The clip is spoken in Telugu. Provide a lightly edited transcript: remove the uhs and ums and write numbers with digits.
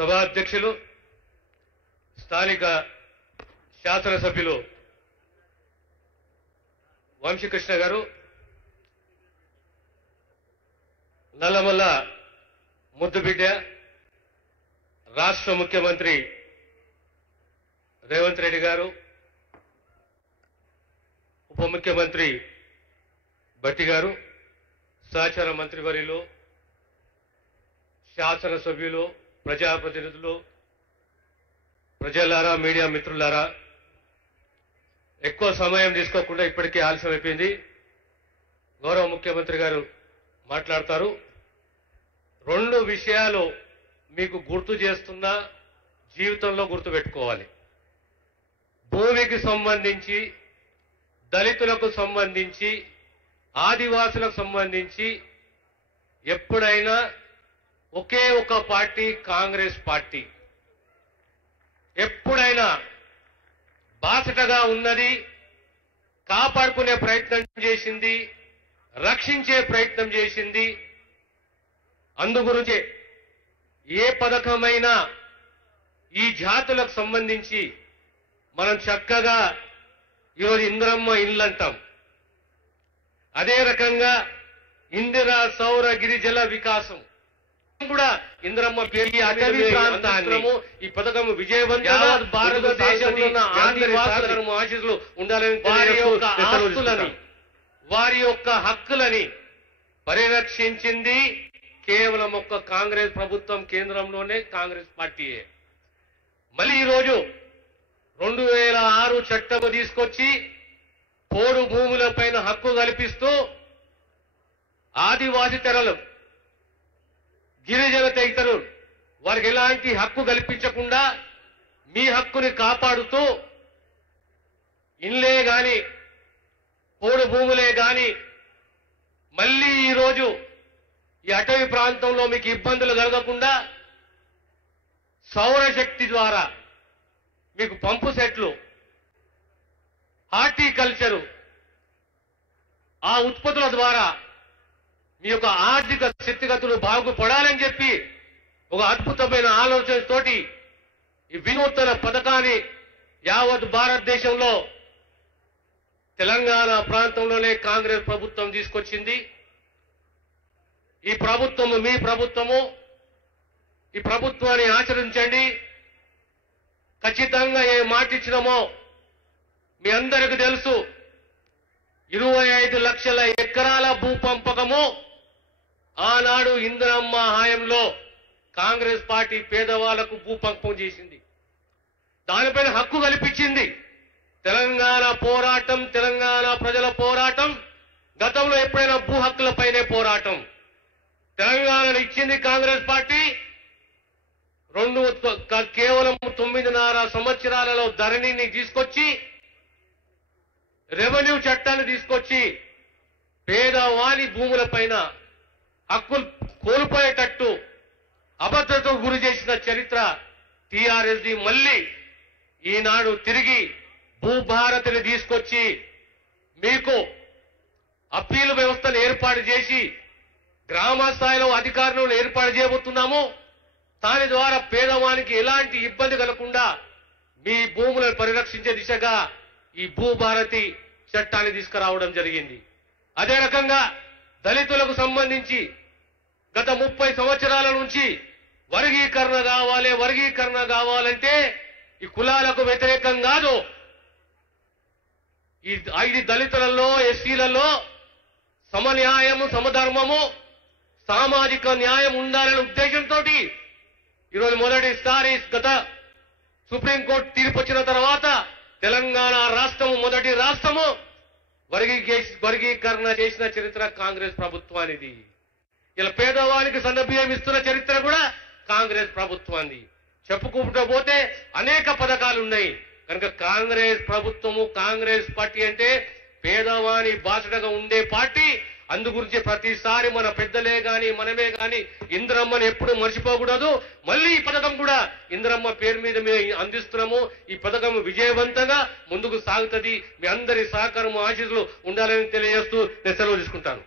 సభా అధ్యక్షులు స్థానిక శాసనసభ్యులు వంశీకృష్ణ గారు, నల్లమల్ల ముద్దుబిడ్డ రాష్ట్ర ముఖ్యమంత్రి రేవంత్ రెడ్డి గారు, ఉప ముఖ్యమంత్రి భట్టి గారు, సహచార మంత్రివర్యులు, శాసనసభ్యులు, ప్రజాప్రతినిధులు, ప్రజలారా, మీడియా మిత్రులారా, ఎక్కువ సమయం తీసుకోకుండా ఇప్పటికే ఆలస్యం అయిపోయింది. గౌరవ ముఖ్యమంత్రి గారు మాట్లాడతారు. రెండు విషయాలు మీకు గుర్తు చేస్తున్నా, జీవితంలో గుర్తుపెట్టుకోవాలి. భూమికి సంబంధించి, దళితులకు సంబంధించి, ఆదివాసులకు సంబంధించి ఎప్పుడైనా ఒకే ఒక పార్టీ కాంగ్రెస్ పార్టీ. ఎప్పుడైనా బాసటగా ఉన్నది, కాపాడుకునే ప్రయత్నం చేసింది, రక్షించే ప్రయత్నం చేసింది. అందుగురించే ఏ పథకమైనా ఈ జాతులకు సంబంధించి మనం చక్కగా ఈరోజు ఇందిరమ్మ ఇల్లు అంటాం. అదే రకంగా ఇందిరా సౌర గిరిజల వికాసం కూడా ఇందిరమ్మ పేరు, అటవీ ప్రాంతాన్ని ఈ పథకం విజయవంతంగా భారతదేశంలో ఉన్న ఆదివాసులను ఆశీస్సులు ఉండాలని, వారి యొక్క హక్కులని పరిరక్షించింది కేవలం ఒక్క కాంగ్రెస్ ప్రభుత్వం, కేంద్రంలోనే కాంగ్రెస్ పార్టీయే. మళ్ళీ ఈరోజు 2006 చట్టం తీసుకొచ్చి పోడు భూములపైన హక్కు కల్పిస్తూ ఆదివాసి తెరలు, గిరిజన తెగలు వారికి ఎలాంటి హక్కు కల్పించకుండా మీ హక్కుని కాపాడుతూ ఇన్లే గాని, పోడు భూములే గాని, మళ్ళీ ఈరోజు ఈ అటవీ ప్రాంతంలో మీకు ఇబ్బందులు కలగకుండా సౌరశక్తి ద్వారా మీకు పంపు సెట్లు, హార్టికల్చరు, ఆ ఉత్పత్తుల ద్వారా మీ యొక్క ఆర్థిక స్థితిగతులు బాగుపడాలని చెప్పి ఒక అద్భుతమైన ఆలోచనతోటి ఈ వినూత్న పథకాన్ని యావత్ భారతదేశంలో తెలంగాణ ప్రాంతంలోనే కాంగ్రెస్ ప్రభుత్వం తీసుకొచ్చింది. ఈ ప్రభుత్వము మీ ప్రభుత్వము. ఈ ప్రభుత్వాన్ని ఆచరించండి. ఖచ్చితంగా ఏ మాట ఇచ్చినామో మీ అందరికీ తెలుసు. 25 లక్షల ఎకరాల భూ పంపకము ఆనాడు ఇందిరమ్మ హయాంలో కాంగ్రెస్ పార్టీ పేదవాళ్లకు భూ పంపకం చేసింది. దానిపైన హక్కు కల్పించింది. తెలంగాణ పోరాటం, తెలంగాణ ప్రజల పోరాటం గతంలో ఎప్పుడైనా భూ హక్కులపైనే పోరాటం. తెలంగాణను ఇచ్చింది కాంగ్రెస్ పార్టీ. కేవలం 9.5 సంవత్సరాలలో ధరణిని తీసుకొచ్చి, రెవెన్యూ చట్టాన్ని తీసుకొచ్చి పేదవాని భూములపైన హక్కులు కోల్పోయేటట్టు అభద్రతకు గురి చేసిన చరిత్ర టీఆర్ఎస్ది. మళ్ళీ ఈనాడు తిరిగి భూభారతిని తీసుకొచ్చి మీకు అప్పీలు వ్యవస్థను ఏర్పాటు చేసి గ్రామ స్థాయిలో అధికారులను ఏర్పాటు చేయబోతున్నాము. దాని ద్వారా పేదవానికి ఎలాంటి ఇబ్బంది కలగకుండా మీ భూములను పరిరక్షించే దిశగా ఈ భూభారతి చట్టాన్ని తీసుకురావడం జరిగింది. అదే రకంగా దళితులకు సంబంధించి గత 30 సంవత్సరాల నుంచి వర్గీకరణ కావాలంటే ఈ కులాలకు వ్యతిరేకం కాదు. ఈ 5 దళితులలో, ఎస్సీలలో సమన్యాయము, సమధర్మము, సామాజిక న్యాయం ఉండాలనే ఉద్దేశంతో ఈరోజు మొదటిసారి గత సుప్రీంకోర్టు తీర్పు వచ్చిన తర్వాత తెలంగాణ రాష్ట్రము మొదటి రాష్ట్రము వర్గీకరణ చేసిన చరిత్ర కాంగ్రెస్ ప్రభుత్వానిది. ఇలా పేదవానికి సన్నబియ్యం ఇస్తున్న చరిత్ర కూడా కాంగ్రెస్ ప్రభుత్వాన్ని. చెప్పుకుంటూ పోతే అనేక పథకాలు ఉన్నాయి. కనుక కాంగ్రెస్ ప్రభుత్వము, కాంగ్రెస్ పార్టీ అంటే పేదవాని బాసటగా ఉండే పార్టీ. అందుగురించి ప్రతిసారి మన పెద్దలే గాని, మనమే గాని ఇందిరమ్మని ఎప్పుడు మర్చిపోకూడదు. మళ్ళీ ఈ పథకం కూడా ఇందిరమ్మ పేరు మీద మేము అందిస్తున్నాము. ఈ పథకం విజయవంతంగా ముందుకు సాగుతుంది. మీ అందరి సహకారం, ఆశీస్సులు ఉండాలని తెలియజేస్తూ నేను సెలవు తీసుకుంటాను.